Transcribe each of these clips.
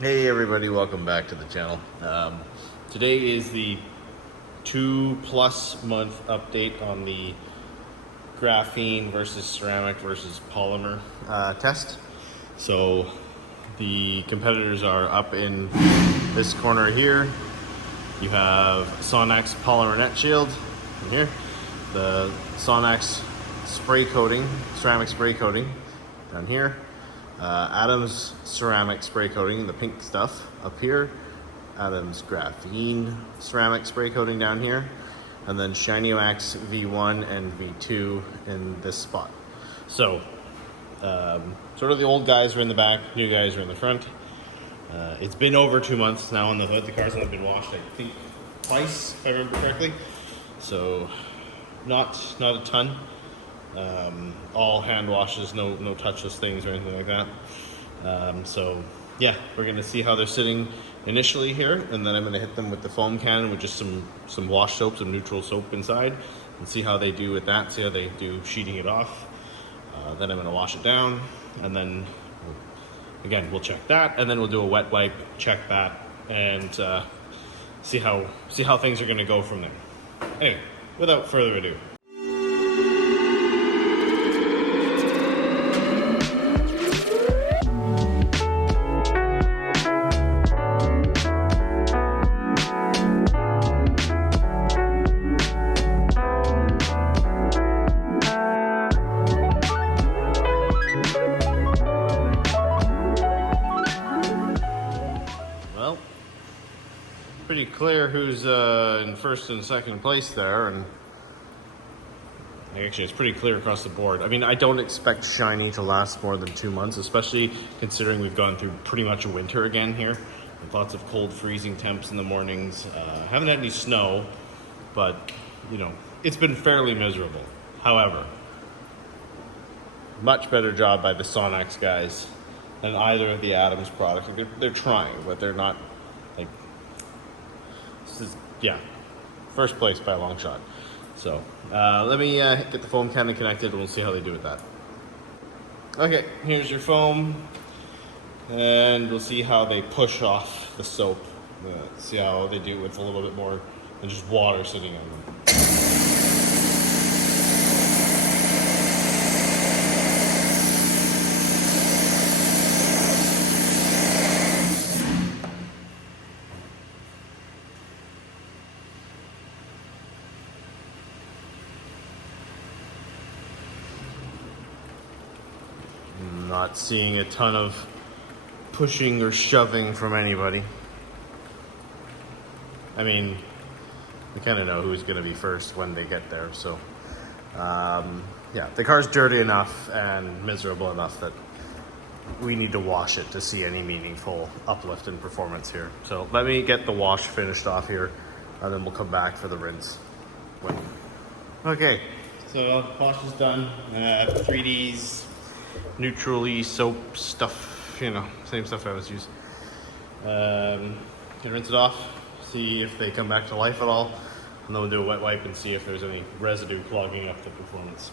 Hey everybody, welcome back to the channel. Today is the 2+ month update on the graphene versus ceramic versus polymer test. So the competitors are up in this corner here. You have Sonax polymer net shield in here, the Sonax spray coating, ceramic spray coating down here. Adam's ceramic spray coating, the pink stuff up here. Adam's graphene ceramic spray coating down here. And then Shinee V1 and V2 in this spot. So, sort of the old guys are in the back, new guys are in the front. It's been over 2 months now on the hood. The car's only been washed, I think, twice, if I remember correctly. So, not a ton. All hand washes, no touchless things or anything like that. So yeah, we're gonna see how they're sitting initially here, and then I'm gonna hit them with the foam cannon with just some wash soap, some neutral soap inside, and see how they do with that, see how they do sheeting it off. Then I'm gonna wash it down, and then again we'll check that, and then we'll do a wet wipe, check that, and see how things are gonna go from there. Anyway, without further ado. Pretty clear who's in first and second place there, and actually it's pretty clear across the board. I mean, I don't expect Shinee to last more than 2 months, especially considering we've gone through pretty much a winter again here, with lots of cold freezing temps in the mornings. Haven't had any snow, but you know, it's been fairly miserable. However, much better job by the Sonax guys than either of the Adams products. They're trying, but they're not like, yeah, first place by a long shot. So let me get the foam cannon connected and we'll see how they do with that. Okay, here's your foam, and we'll see how they push off the soap. See how they do with a little bit more than just water sitting on them. Not seeing a ton of pushing or shoving from anybody. I mean, we kind of know who's going to be first when they get there, so yeah, the car's dirty enough and miserable enough that we need to wash it to see any meaningful uplift in performance here. So let me get the wash finished off here, and then we'll come back for the rinse. Okay, so wash is done. 3Ds, neutrally soap stuff, you know, same stuff I was using. Can rinse it off, see if they come back to life at all, and then we'll do a wet wipe and see if there's any residue clogging up the performance.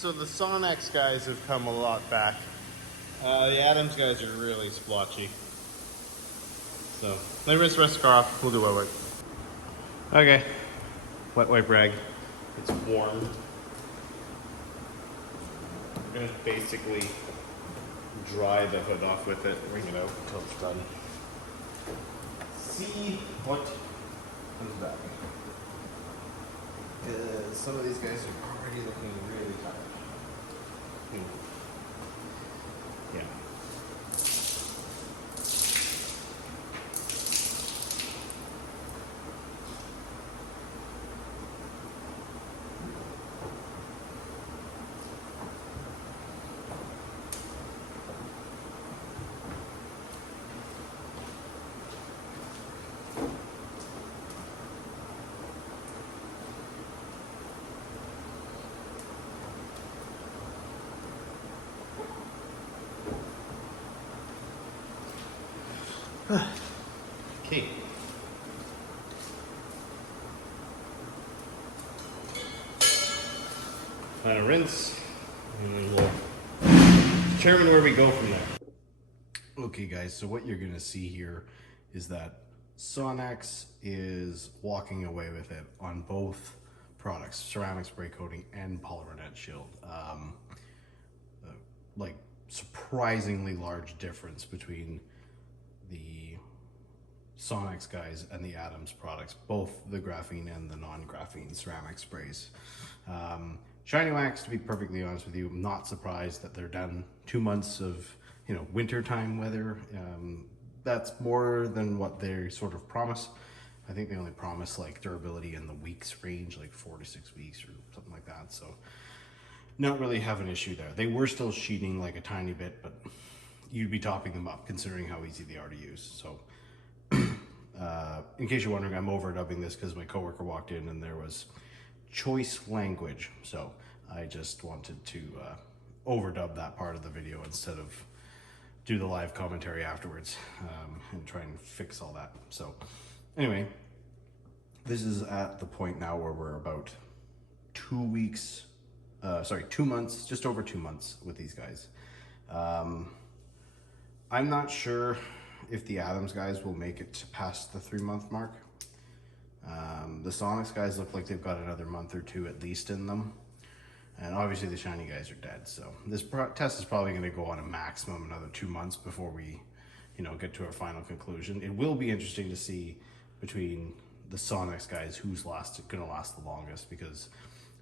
So the Sonax guys have come a lot back. The Adams guys are really splotchy. So let me rinse the rest of the car off. We'll do wet wipe. Okay, wet wipe rag. It's warm. We're gonna basically dry the hood off with it, wring it out until it's done. See what comes back. Because some of these guys are already looking really tired. Yeah. kind of rinse, and then we'll determine where we go from there. Okay guys, so what you're gonna see here is that Sonex is walking away with it on both products, ceramic spray coating and polymer net shield. Like surprisingly large difference between the Sonex guys and the Adams products, both the graphene and the non-graphene ceramic sprays. Shiny Wax, to be perfectly honest with you, I'm not surprised that they're done 2 months of wintertime weather. That's more than what they sort of promise. I think they only promise like durability in the weeks range, like 4 to 6 weeks or something like that. So not really have an issue there. They were still sheeting like a tiny bit, but you'd be topping them up considering how easy they are to use. So in case you're wondering, I'm overdubbing this because my coworker walked in and there was choice language. So I just wanted to overdub that part of the video instead of do the live commentary afterwards and try and fix all that. So anyway, this is at the point now where we're about 2 weeks, 2 months, just over 2 months with these guys. I'm not sure if the Adams guys will make it past the 3-month mark. The Sonex guys look like they've got another month or 2 at least in them. And obviously the Shiny guys are dead. So this test is probably gonna go on a maximum another 2 months before we, get to our final conclusion. It will be interesting to see between the Sonex guys who's gonna last the longest, because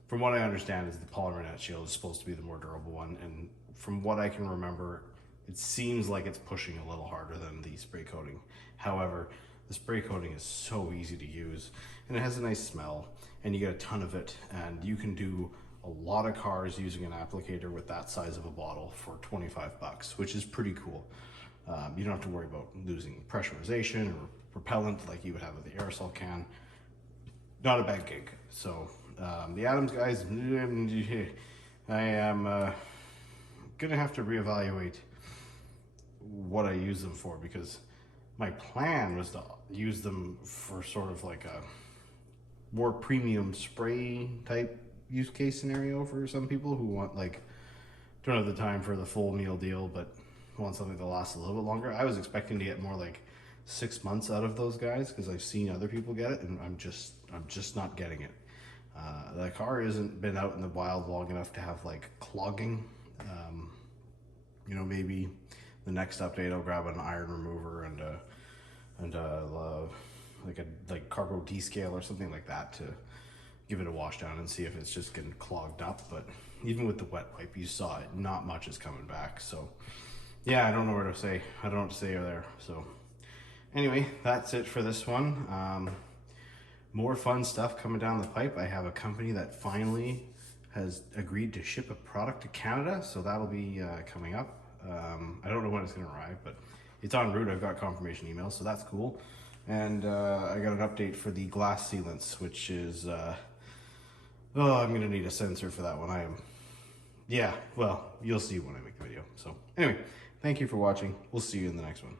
from what I understand is the polymer net shield is supposed to be the more durable one. And from what I can remember, it seems like it's pushing a little harder than the spray coating. However, the spray coating is so easy to use and it has a nice smell and you get a ton of it, and you can do a lot of cars using an applicator with that size of a bottle for 25 bucks, which is pretty cool. You don't have to worry about losing pressurization or propellant like you would have with the aerosol can. Not a bad gig. So the Adams guys, I am gonna have to reevaluate what I use them for, because my plan was to use them for sort of like a more premium spray type use case scenario for some people who want, like, don't have the time for the full meal deal but want something that lasts a little bit longer. I was expecting to get more like 6 months out of those guys because I've seen other people get it, and I'm just not getting it. The car hasn't been out in the wild long enough to have like clogging. Maybe the next update I'll grab an iron remover and like carbo descale or something like that to give it a wash down and see if it's just getting clogged up. But even with the wet wipe, you saw it, not much is coming back. So yeah, I don't know where to say. I don't know what to say there. So anyway, that's it for this one. More fun stuff coming down the pipe. I have a company that finally has agreed to ship a product to Canada, so that'll be coming up. I don't know when it's gonna arrive, but it's en route. I've got confirmation emails, so that's cool. And I got an update for the glass sealants, which is, I'm gonna need a sensor for that one. Well, you'll see when I make the video. So anyway, thank you for watching. We'll see you in the next one.